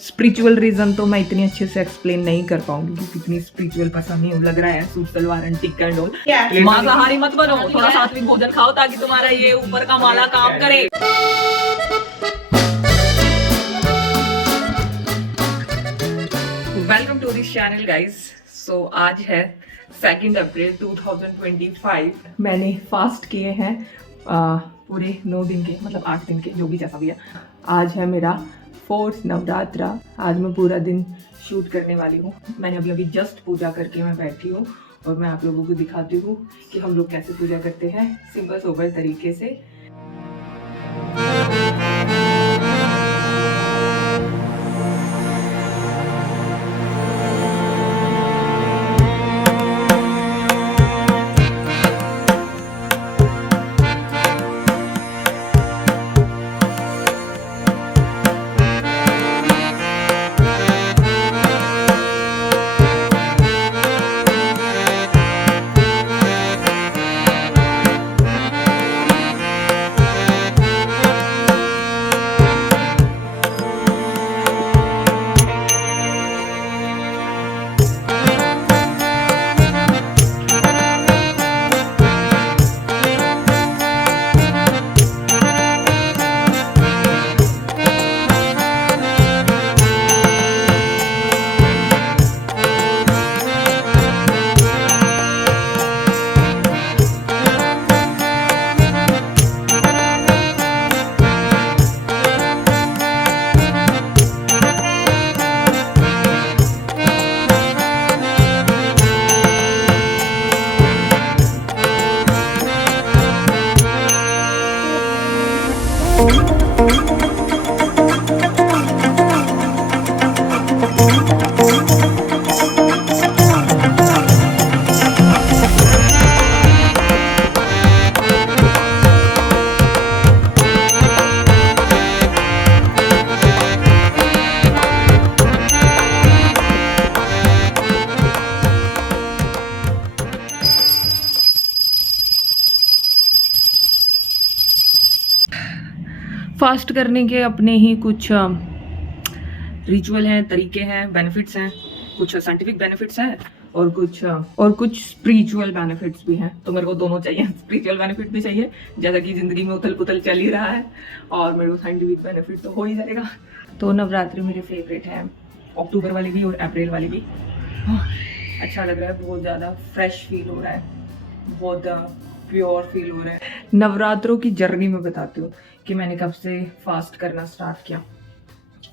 Spiritual reason तो मैं इतनी अच्छे से एक्सप्लेन नहीं कर पाऊंगी क्योंकि इतनी स्पिरिचुअल पसंद नहीं लग रहा है suit salwar and tikka and all. मांसाहारी मत बनो, थोड़ा सात्विक भोजन खाओ ताकि तुम्हारा ये ऊपर का माला काम करे। Welcome to this channel guys. So आज है 2 अप्रैल 2025। मैंने फास्ट किए हैं पूरे 9 दिन के, मतलब 8 दिन के, जो भी जैसा भी है। आज है मेरा 4th नवरात्रा। आज मैं पूरा दिन शूट करने वाली हूँ। मैंने अभी जस्ट पूजा करके मैं बैठी हूँ और मैं आप लोगों को दिखाती हूँ कि हम लोग कैसे पूजा करते हैं सिंपल सोबर तरीके से। फास्ट करने के अपने ही कुछ रिचुअल हैं, तरीके हैं, बेनिफिट्स हैं। कुछ साइंटिफिक बेनिफिट्स हैं और कुछ स्पिरिचुअल बेनिफिट्स भी हैं। तो मेरे को दोनों चाहिए, स्पिरिचुअल बेनिफिट भी चाहिए जैसा कि जिंदगी में उथल पुथल चल ही रहा है, और मेरे को साइंटिफिक बेनिफिट तो हो ही जाएगा। तो नवरात्रि मेरे फेवरेट हैं, अक्टूबर वाली भी और अप्रैल वाली भी। अच्छा लग रहा है, बहुत ज़्यादा फ्रेश फील हो रहा है, बहुत प्योर फील हो रहा है। नवरात्रों की जर्नी में बताती हूँ कि मैंने कब से फास्ट करना स्टार्ट किया।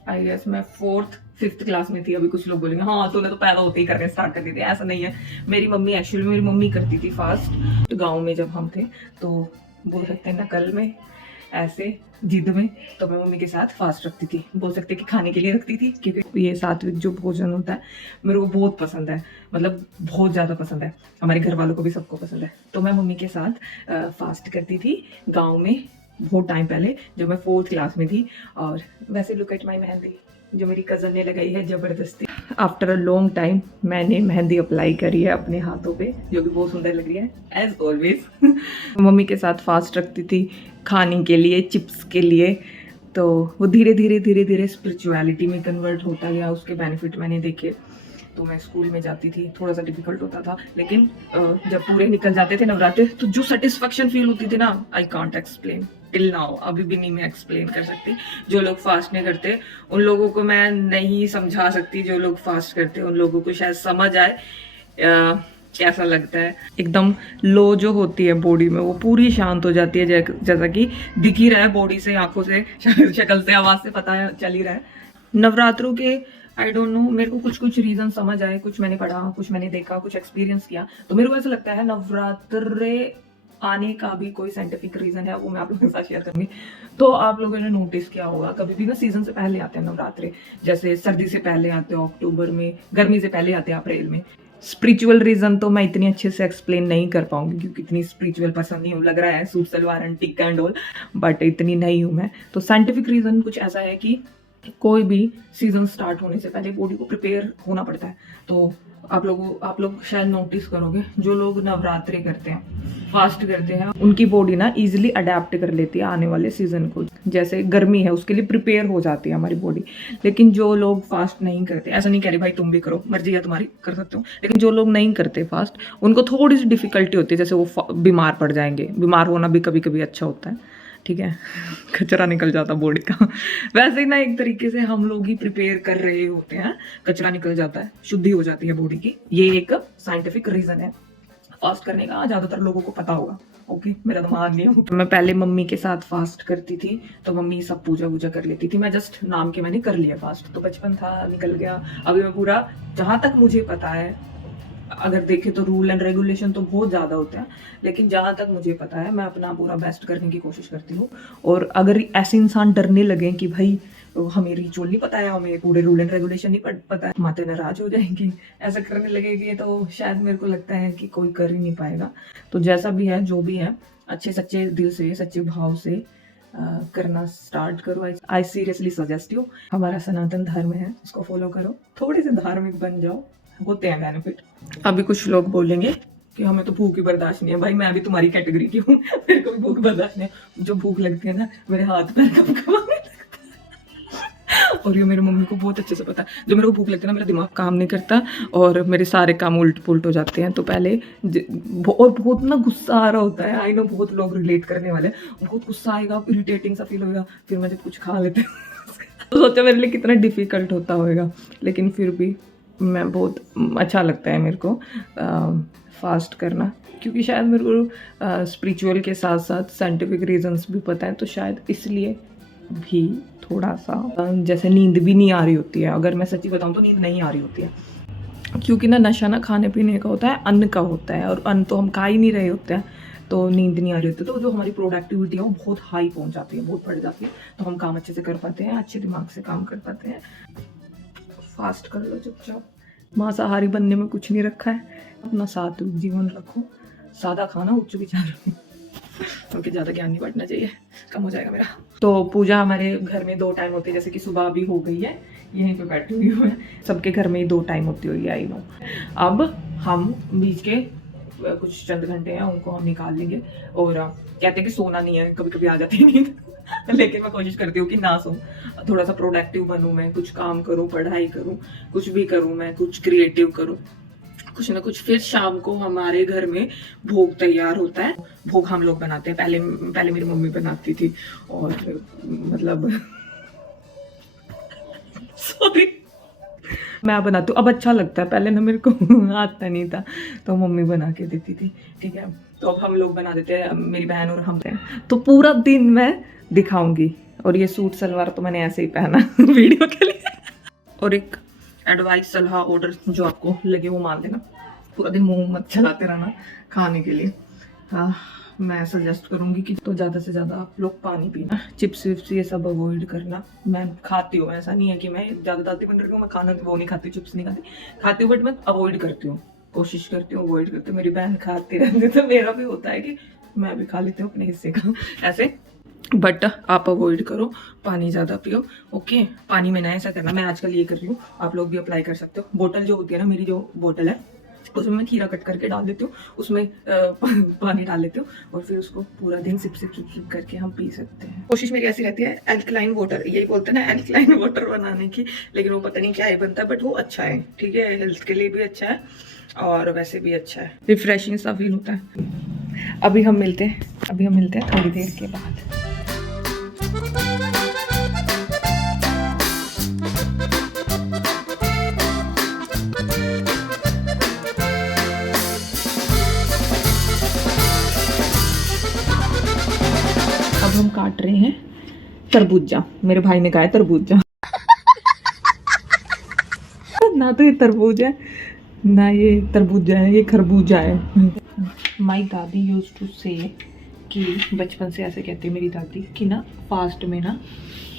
आई गेस मैं 4th 5th क्लास में थी। अभी कुछ लोग बोलेंगे हाँ तूने तो पैदा होते ही करने स्टार्ट कर दी थी। ऐसा नहीं है, मेरी मम्मी करती थी फास्ट। तो गाँव में जब हम थे तो बोल सकते हैं नकल में, ऐसे जिद में, तो मैं मम्मी के साथ फास्ट रखती थी। बोल सकते कि खाने के लिए रखती थी, क्योंकि ये सात्विक जो भोजन होता है मेरे को बहुत पसंद है, मतलब बहुत ज़्यादा पसंद है। हमारे घर वालों को भी सबको पसंद है। तो मैं मम्मी के साथ फास्ट करती थी गाँव में बहुत टाइम पहले, जब मैं 4th क्लास में थी। और वैसे लुक एट माई मेहंदी जो मेरी कज़न ने लगाई है ज़बरदस्ती। आफ्टर अ लॉन्ग टाइम मैंने मेहंदी अप्लाई करी है अपने हाथों पे, जो कि बहुत सुंदर लग रही है एज ऑलवेज। मम्मी के साथ फास्ट रखती थी खाने के लिए, चिप्स के लिए। तो वो धीरे धीरे स्पिरिचुअलिटी में कन्वर्ट होता गया। उसके बेनिफिट मैंने देखे। तो मैं स्कूल में जाती थी, थोड़ा सा डिफिकल्ट होता था, लेकिन जब पूरे निकल जाते थे नवरात्रे तो जो सेटिस्फेक्शन फील होती थी ना, I can't explain till now. अभी भी नहीं मैं एक्सप्लेन कर सकती। जो लोग फास्ट नहीं करते उन लोगों को मैं नहीं समझा सकती, जो लोग फास्ट करते उन लोगों को शायद समझ आए कैसा लगता है। एकदम लो जो होती है बॉडी में, वो पूरी शांत हो जाती है, जैसा कि दिख ही रहा है बॉडी से, आंखों से, शक्ल से, आवाज से पता चल ही रहा है। नवरात्रों के आई डोंट नो, मेरे को कुछ रीजन समझ आए, कुछ मैंने पढ़ा, कुछ मैंने देखा, कुछ एक्सपीरियंस किया। तो मेरे को ऐसा लगता है नवरात्रे आने का भी कोई साइंटिफिक रीजन है, वो मैं आप लोगों के साथ शेयर करूंगी। तो आप लोगों ने नोटिस किया होगा, कभी भी ना सीजन से पहले आते हैं नवरात्रे। जैसे सर्दी से पहले आते हो अक्टूबर में, गर्मी से पहले आते हैं अप्रैल में। स्पिरिचुअल रीजन तो मैं इतनी अच्छे से एक्सप्लेन नहीं कर पाऊंगी क्योंकि इतनी स्पिरिचुअल पसंद नहीं लग रहा है suit salwar and tikka and all, but इतनी नहीं हूँ मैं। तो साइंटिफिक रीजन कुछ ऐसा है कि कोई भी सीजन स्टार्ट होने से पहले बॉडी को प्रिपेयर होना पड़ता है। तो आप लोग शायद नोटिस करोगे, जो लोग नवरात्रि करते हैं, फास्ट करते हैं, उनकी बॉडी ना इजीली अडेप्ट कर लेती है आने वाले सीजन को। जैसे गर्मी है उसके लिए प्रिपेयर हो जाती है हमारी बॉडी। लेकिन जो लोग फास्ट नहीं करते, ऐसा नहीं कह रही भाई तुम भी करो, मर्जी है तुम्हारी, कर सकते हो, लेकिन जो लोग नहीं करते फास्ट, उनको थोड़ी सी डिफिकल्टी होती है, जैसे वो बीमार पड़ जाएंगे। बीमार होना भी कभी कभी अच्छा होता है, ठीक है, कचरा निकल जाता बॉडी का। वैसे ही ना एक तरीके से हम लोग ही प्रिपेयर कर रहे होते हैं, कचरा निकल जाता है, शुद्धि हो जाती है बॉडी की। ये एक साइंटिफिक रीजन है फास्ट करने का, ज्यादातर लोगों को पता होगा। ओके, मेरा तो मान नहीं हूँ। मैं pहले मम्मी के साथ फास्ट करती थी, तो मम्मी सब पूजा वूजा कर लेती थी, मैं जस्ट नाम के मैंने कर लिया फास्ट। तो बचपन था, निकल गया। अभी मैं पूरा, जहां तक मुझे पता है, अगर देखे तो रूल एंड रेगुलेशन तो बहुत ज़्यादा होते हैं, लेकिन जहाँ तक मुझे पता है मैं अपना पूरा बेस्ट करने की कोशिश करती हूँ। और अगर ऐसे इंसान डरने लगे कि भाई हमें रिचुअल नहीं पता है, हमें पूरे रूल एंड रेगुलेशन नहीं पता है, माते नाराज हो जाएंगी, ऐसा करने लगेगी, तो शायद मेरे को लगता है कि कोई कर ही नहीं पाएगा। तो जैसा भी है, जो भी है, अच्छे सच्चे दिल से, सच्चे भाव से करना स्टार्ट करो। I seriously suggest you. हमारा सनातन धर्म है, उसको फॉलो करो, थोड़े से धार्मिक बन जाओ, होते हैं बेनिफिट। अभी कुछ लोग बोलेंगे कि हमें तो भूख ही बर्दाश्त नहीं है। भाई मैं भी तुम्हारी कैटेगरी की हूँ, मेरे को भी भूख बर्दाश्त नहीं है। जो भूख लगती है ना, मेरे हाथ पैर कब और ये मेरी मम्मी को बहुत अच्छे से पता है। जब मेरे को भूख लगती है ना, मेरा दिमाग काम नहीं करता और मेरे सारे काम उल्ट पुल्ट हो जाते हैं। तो पहले और बहुत ना गुस्सा आ रहा होता है, आई नो बहुत लोग रिलेट करने वाले, बहुत गुस्सा आएगा, इरिटेटिंग सा फील होगा, फिर मैं जब कुछ खा लेती हूँ तो सोचा मेरे लिए कितना डिफिकल्ट होता होगा, लेकिन फिर भी मैं बहुत अच्छा लगता है मेरे को फास्ट करना, क्योंकि शायद मेरे को स्पिरिचुअल के साथ साथ साइंटिफिक रीजंस भी पता है। तो शायद इसलिए भी थोड़ा सा जैसे नींद भी नहीं आ रही होती है। अगर मैं सच्ची बताऊं तो नींद नहीं आ रही होती है, क्योंकि ना नशा ना खाने पीने का होता है, अन्न का होता है, और अन्न तो हम खा ही नहीं रहे होते हैं, तो नींद नहीं आ रही होती। तो जो हमारी प्रोडक्टिविटी है वो बहुत हाई पहुंच जाती है, बहुत बढ़ जाती है, तो हम काम अच्छे से कर पाते हैं, अच्छे दिमाग से काम कर पाते हैं। फास्ट कर लो चुपचाप, मांसाहारी बनने में कुछ नहीं रखा है, अपना सात्विक जीवन रखो, सादा खाना, उच्च विचार, क्योंकि ज़्यादा ज्ञान नहीं बांटना चाहिए, कम हो जाएगा मेरा। तो पूजा हमारे घर में 2 टाइम होती है, जैसे कि सुबह भी हो गई है, यहीं पे बैठी हुई हूँ मैं, सबके घर में ही 2 टाइम होती हुई, आई नो। अब हम बीच के कुछ चंद घंटे हैं उनको हम निकाल लेंगे, और कहते हैं कि सोना नहीं है, कभी कभी आ जाती है नींद लेकिन मैं कोशिश करती हूँ कि ना सो, थोड़ा सा प्रोडक्टिव बनूँ, मैं कुछ काम करूँ, पढ़ाई करूँ, कुछ भी करूँ, मैं कुछ क्रिएटिव करूँ, कुछ ना कुछ। फिर शाम को हमारे घर में भोग तैयार होता है, भोग हम लोग बनाते हैं। पहले मेरी मम्मी बनाती थी, और मतलब सॉरी, मैं बनाती हूँ, अब अच्छा लगता है, पहले ना मेरे को आता नहीं था, तो मम्मी बना के देती थी, ठीक है। तो अब हम लोग बना देते हैं, मेरी बहन और हम। तो पूरा दिन मैं दिखाऊंगी, और ये सूट सलवार तो मैंने ऐसे ही पहना वीडियो के लिए। और एक एडवाइस, सलाह, ऑर्डर जो आपको लगे वो मान लेना, पूरा दिन मुंह मत चलाते रहना खाने के लिए। हाँ, मैं सजेस्ट करूंगी कि तो ज़्यादा से ज़्यादा आप लोग पानी पीना, चिप्स विप्स ये सब अवॉइड करना। मैं खाती हूँ, ऐसा नहीं है कि मैं ज़्यादा दादी बन रही हूँ, मैं खाना वो नहीं खाती, चिप्स नहीं खाती हूँ, बट मैं अवॉइड करती हूँ, कोशिश करती हूँ अवॉइड करती हूँ। मेरी बहन खाती रहती, तो मेरा भी होता है कि मैं भी खा लेती हूँ अपने हिस्से का ऐसे, बट आप अवॉइड करो, पानी ज़्यादा पियो। ओके, पानी में ना ऐसा करना, मैं आजकल ये कर रही हूँ, आप लोग भी अप्लाई कर सकते हो। बोतल जो होती है ना, मेरी जो बोतल है उसमें मैं खीरा कट करके डाल देती हूँ, उसमें पानी डाल लेती हूँ, और फिर उसको पूरा दिन सिप सिप सिप सिप करके हम पी सकते हैं। कोशिश मेरी ऐसी रहती है, एल्कलाइन वाटर, यही बोलते हैं ना एल्कलाइन वाटर बनाने की, लेकिन वो पता नहीं क्या ही बनता है, बट वो अच्छा है, ठीक है, हेल्थ के लिए भी अच्छा है और वैसे भी अच्छा है, रिफ्रेशिंग सा फील होता है। अभी हम मिलते हैं थोड़ी देर के बाद। हम काट रहे हैं तरबूजा, मेरे भाई ने कहा है तरबूजा ना तो ये तरबूज है ना ये तरबूजा है, ये खरबूजा है। माई दादी यूज टू से कि बचपन से ऐसे कहती है मेरी दादी कि ना फास्ट में ना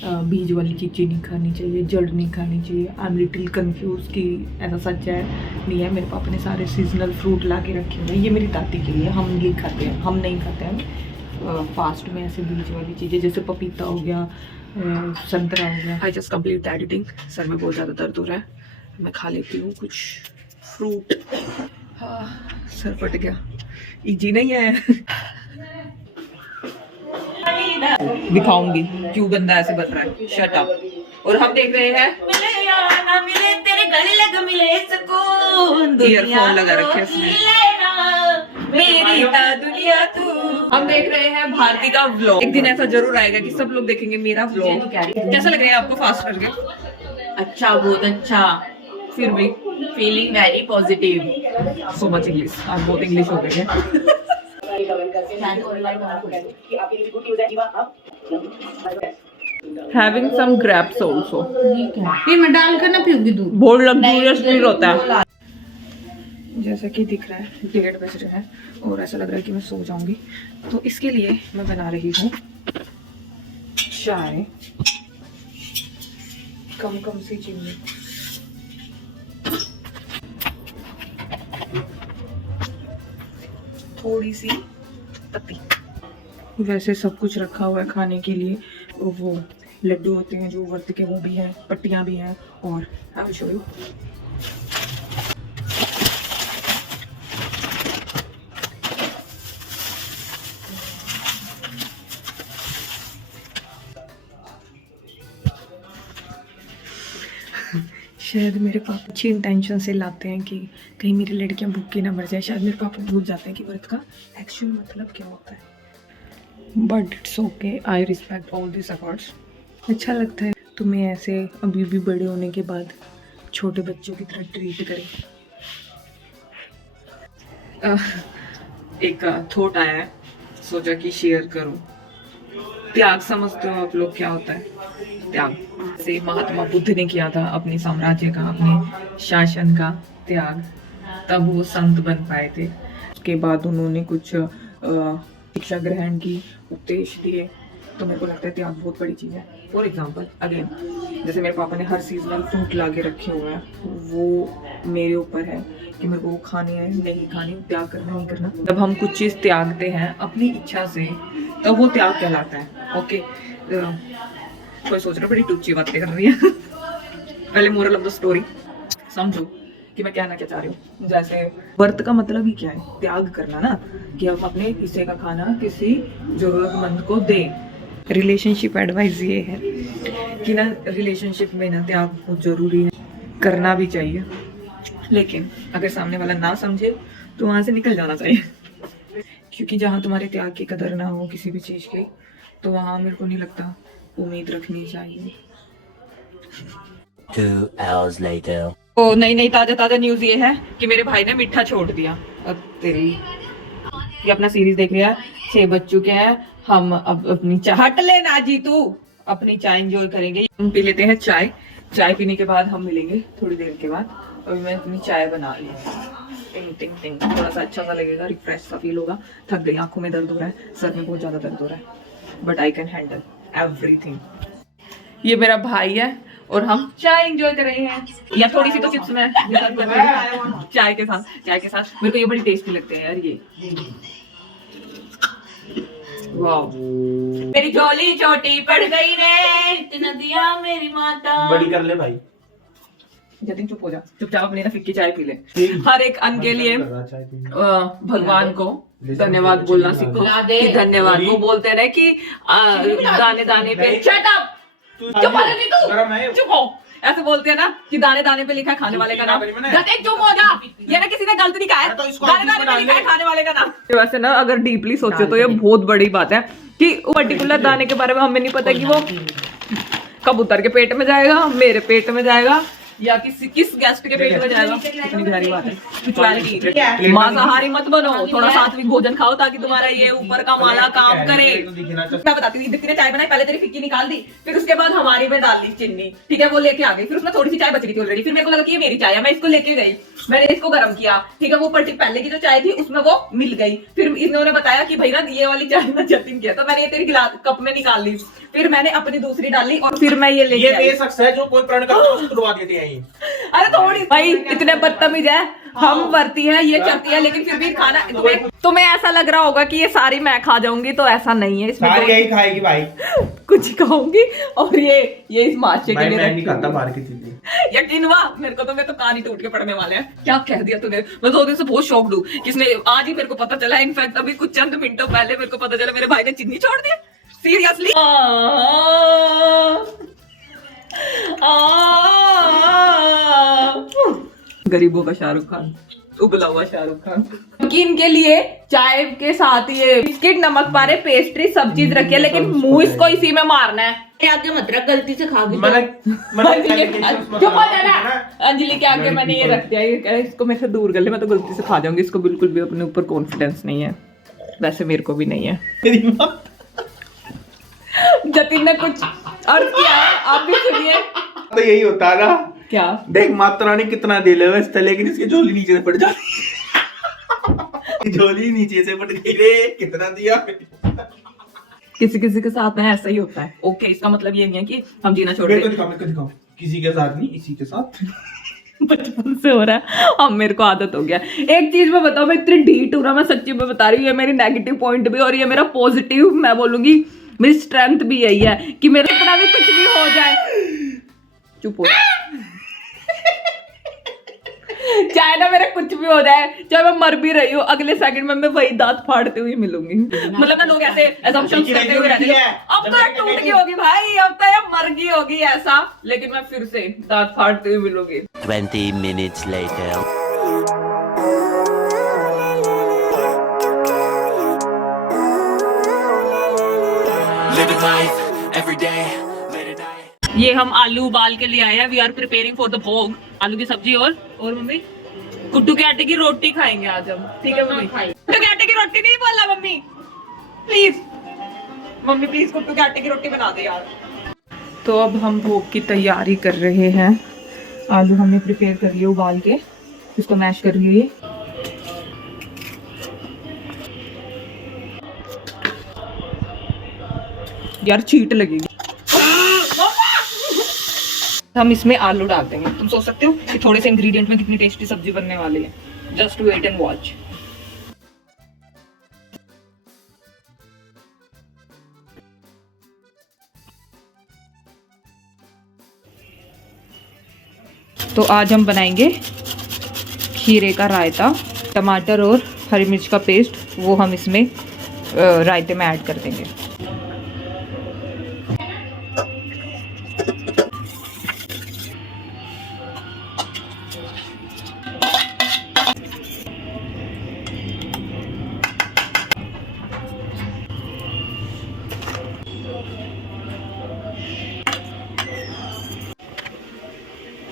बीज वाली चीज़ें नहीं खानी चाहिए, जड़ नहीं खानी चाहिए। आई एम लिटिल कन्फ्यूज कि ऐसा सच है नहीं है। मेरे पापा ने सारे सीजनल फ्रूट ला के रखे हुए हैं, ये मेरी दादी के लिए, हम ये खाते हैं, हम नहीं खाते हैं फास्ट में ऐसे बीज वाली चीज़ें, जैसे पपीता हो गया, संतरा हो गया। I just complete the editing. Sir में बहुत ज़्यादा दर्द हो रहा है, मैं खा लेती हूँ कुछ फ्रूट। हाँ, सर फट गया, इजी नहीं है। दिखाऊंगी क्यों बंदा ऐसे बन रहा है। Shut up. और हम देख रहे हैं मिले या ना मिले तेरे गले लग मिले सुकून, ईयरफोन लगा रखे उसने। मेरी दुनिया तू। हम देख रहे हैं भारती का व्लॉग। एक दिन ऐसा जरूर आएगा कि सब लोग देखेंगे मेरा व्लॉग। कैसा लग रहा है आपको फास्ट करके? अच्छा, बहुत अच्छा। फिर भी feeling very positive. So much English. आप बहुत इंग्लिश हो गए हैं। Having some grapes also. ये मैं डाल कर ना पीऊंगी दूध। बहुत लग्जूरियस फील होता है। जैसा कि दिख रहा है 1:30 बज रहे हैं और ऐसा लग रहा है कि मैं सो जाऊंगी, तो इसके लिए मैं बना रही हूँ चाय। कम कम सी चीनी, थोड़ी सी पत्ती। वैसे सब कुछ रखा हुआ है खाने के लिए। वो लड्डू होते हैं जो वर्त के, वो भी है, पट्टियाँ भी हैं, और आई विल शो यू। शायद मेरे पापा अच्छी इंटेंशन से लाते हैं कि कहीं मेरी लड़कियां भूखी ना मर जाए। शायद मेरे पापा भूल जाते हैं कि व्रत का एक्चुअल मतलब क्या होता है। But it's okay, I respect all this efforts. अच्छा लगता है तुम्हें ऐसे अभी भी बड़े होने के बाद छोटे बच्चों की तरह ट्रीट करें। एक थॉट आया है, सोचा कि शेयर करूं। त्याग समझते हो आप लोग क्या होता है? त्याग से महात्मा बुद्ध ने किया था अपने साम्राज्य का, अपने शासन का त्याग, तब वो संत बन पाए थे। उसके बाद उन्होंने कुछ शिक्षा ग्रहण की, उपदेश दिए। तो मेरे को लगता है त्याग बहुत बड़ी चीज़ है। फॉर एग्जाम्पल अगेन, जैसे मेरे पापा ने हर सीजनल फ्रूट ला के रखे हुए हैं, वो मेरे ऊपर है कि मेरे को वो खाने हैं नहीं खाने, त्याग करना नहीं करना। जब हम कुछ चीज़ त्यागते हैं अपनी इच्छा से, तो वो त्याग कहलाता है। ओके, कोई सोच रहा बड़ी टूची बातें कर रही है। पहले मोरल ऑफ द स्टोरी समझो कि मैं कहना क्या चाह रही हूँ। जैसे व्रत का मतलब ही क्या है? त्याग करना ना, कि हम अपने हिस्से का खाना किसी जरूरतमंद को दें। रिलेशनशिप एडवाइस ये है कि ना, रिलेशनशिप में ना त्याग बहुत जरूरी है, करना भी चाहिए। लेकिन अगर सामने वाला ना समझे तो वहां से निकल जाना चाहिए। क्योंकि जहाँ तुम्हारे त्याग की कदर ना हो किसी भी चीज की, तो वहां मेरे को नहीं लगता उम्मीद रखनी चाहिए। 2 hours later. तो नई ताजा ताजा न्यूज ये है कि मेरे भाई ने मीठा छोड़ दिया। अब तेरी ये अपना सीरीज देख लिया, 6 बज चुके हैं। हम अब अपनी चाय, हट ले ना जी तू, अपनी चाय एंजॉय करेंगे। हम पी लेते हैं चाय। चाय पीने के बाद हम मिलेंगे थोड़ी देर के बाद। अभी मैं अपनी चाय बना ली। टिंग टिंग टिंग, थोड़ा सा अच्छा सा लगेगा, रिफ्रेश सा फील होगा। थक गई, आंखों में दर्द हो रहा है, सर में बहुत ज्यादा दर्द हो रहा है, but I can handle everything. ये मेरा भाई है और हम चाय एंजॉय कर रहे हैं। या थोड़ी सी तो चिप्स में चाय के साथ मेरे को ये बड़ी टेस्टी लगते हैं यार ये। वाह, मेरी झोली छोटी पड़ गई रे, नदिया मेरी माता। बड़ी कर ले भाई। जतिन चुप हो जा, चुपचाप अपनी ना फिक्की चाय पी ले। हर एक अन्न के लिए भगवान को धन्यवाद बोलना सीखो। कि धन्यवाद वो बोलते रहे कि दाने दाने पे शट अप, चुप हो, ऐसे बोलते हैं ना कि दाने दाने पे लिखा है खाने वाले का नाम। चुप हो जा, ये ना किसी ने गलत नहीं कहा है, दाने दाने पे लिखा है खाने वाले का नाम। वैसे ना अगर डीपली सोचो तो ये बहुत बड़ी बात है कि पर्टिकुलर दाने के बारे में हमें नहीं पता कि वो कबूतर के पेट में जाएगा, मेरे पेट में जाएगा, या किस गेस्ट के पेट में जाएगा। कितनी प्यारी बात है। स्पिरिचुअलिटी, मांसाहारी मत बनो, थोड़ा सात्विक भोजन खाओ ताकि तुम्हारा ये ऊपर का माला काम करे। मैं बताती हूँ, दीप्ति ने चाय बनाई, पहले तेरी फिक्की निकाल दी, फिर उसके बाद हमारी में डाल ली चीनी, ठीक है, वो लेके आ गई। फिर उसमें थोड़ी सी चाय बच रही थी ऑलरेडी, फिर मेरे को लगा कि ये मेरी चाय है, मैं इसको लेके गई, मैंने इसको गर्म किया, ठीक है, वो पहले की जो चाय थी उसमें वो मिल गई। फिर इन्होंने बताया कि भाई ना ये वाली चाय ना जतिन किया, तो मैंने ये तेरी गिलास कप में निकाल ली, फिर मैंने अपनी दूसरी डाली और फिर मैं ये लेके ये सक्सेस है जो कोई प्रण करता है उसको तुड़वा देते हैं। कहीं। अरे थोड़ी भाई, इतने बदतमीज है हम, बरती है ये चलती है, लेकिन फिर भी खाना तुम्हें ऐसा लग रहा होगा कि ये सारी मैं खा जाऊंगी, तो ऐसा नहीं है, इसमें सारी यही खाएगी भाई। कुछ खाऊंगी। और ये इस माशे के भाई लिए मैं नहीं खाता बाहर की चीजें। यकीन हुआ मेरे को, तो मैं तो कान ही टूट के पड़ने वाले हैं। क्या कह दिया तूने, मैं 2 दिन से बहुत शॉक्ड हूँ। किसने, आज ही मेरे को पता चला, इनफैक्ट अभी कुछ चंद मिनटों पहले मेरे को पता चला मेरे भाई ने चीनी छोड़ दिया। सीरियसली गरीबों का शाहरुख खान, उबला हुआ शाहरुख खान। नमकीन के लिए चाय के साथ ये बिस्किट, नमक पारे, पेस्ट्री, सब चीज रखी है, लेकिन मुंह इसको इसी में मारना है। आगे मत रख, गलती से खा गई। चुप हो जाना। अंजलि के आगे मैंने ये रख दिया, ये कह इसको मेरे से दूर कर ले, मैं तो गलती से खा जाऊंगी। इसको बिल्कुल भी अपने ऊपर कॉन्फिडेंस नहीं है, वैसे मेरे को भी नहीं है। जतिन ने कुछ अर्ज किया है, आप भी सुनिए। तो यही होता है ना, क्या देख माता रानी कितना दे ले वैसे, लेकिन इसकी झोली नीचे से पड़ जाती। झोली नीचे से पड़ गई रे, कितना दिया। किसी किसी के साथ में ऐसा ही होता है। ओके, इसका मतलब ये नहीं है कि हम जीना छोड़ मेरे को दें। दिखाओ, मेरे को दिखाओ। किसी के साथ नहीं, इसी के साथ। बचपन से हो रहा है, अब मेरे को आदत हो गया। एक चीज मैं बताऊं, मैं इतनी ढीठ हूं ना, मैं सच्ची में बता रही हूँ, ये मेरी नेगेटिव पॉइंट भी और ये मेरा पॉजिटिव, मैं बोलूंगी मेरी स्ट्रेंथ भी यही है कि मेरे इतना भी कुछ भी हो जाए, चुप हो। चाहे ना मेरा कुछ भी हो जाए, चाहे मैं मर भी रही हूँ, अगले सेकंड में मैं वही दांत फाड़ते हुए मिलूंगी। मतलब ना लोग ऐसे assumptions करते हुए रहते हैं, अब तो ये टूट गई होगी भाई, अब तो ये मर गई होगी ऐसा, लेकिन मैं फिर से दांत फाड़ते हुए मिलूंगी। 20 minutes later. Living life every day, late at night. ये हम आलू उबाल के ले आए हैं। We are preparing for the bhog. आलू की सब्जी और मम्मी कुट्टू के आटे की रोटी खाएंगे आज हम। ठीक है मम्मी, कुट्टू के आटे की रोटी नहीं बोला मम्मी, प्लीज मम्मी प्लीज कुट्टू के आटे की रोटी बना दे यार। तो अब हम भोग की तैयारी कर रहे हैं। आलू हमने प्रिपेयर कर लिए उबाल के, इसको मैश कर लिए। यार चीट लगेगी। हम इसमें आलू डाल देंगे। तुम सोच सकते हो कि थोड़े से इंग्रेडिएंट में कितनी टेस्टी सब्जी बनने वाली है। Just wait and watch. तो आज हम बनाएंगे खीरे का रायता। टमाटर और हरी मिर्च का पेस्ट वो हम इसमें रायते में ऐड कर देंगे।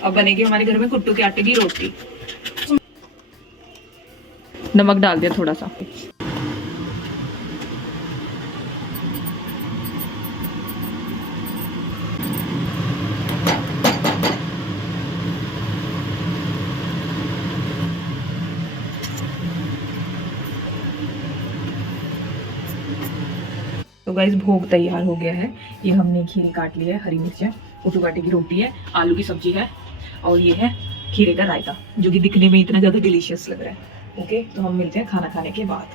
अब बनेगी हमारे घर में कुट्टू के आटे की रोटी। नमक डाल दिया थोड़ा सा। तो गाइस भोग तैयार हो गया है। ये हमने खीरे काट लिया है, हरी मिर्च है, कुट्टू के आटे की रोटी है, आलू की सब्जी है और ये है खीरे का रायता, जो कि दिखने में इतना ज़्यादा डिलीशियस लग रहा है। ओके, तो हम मिलते हैं खाना खाने के बाद।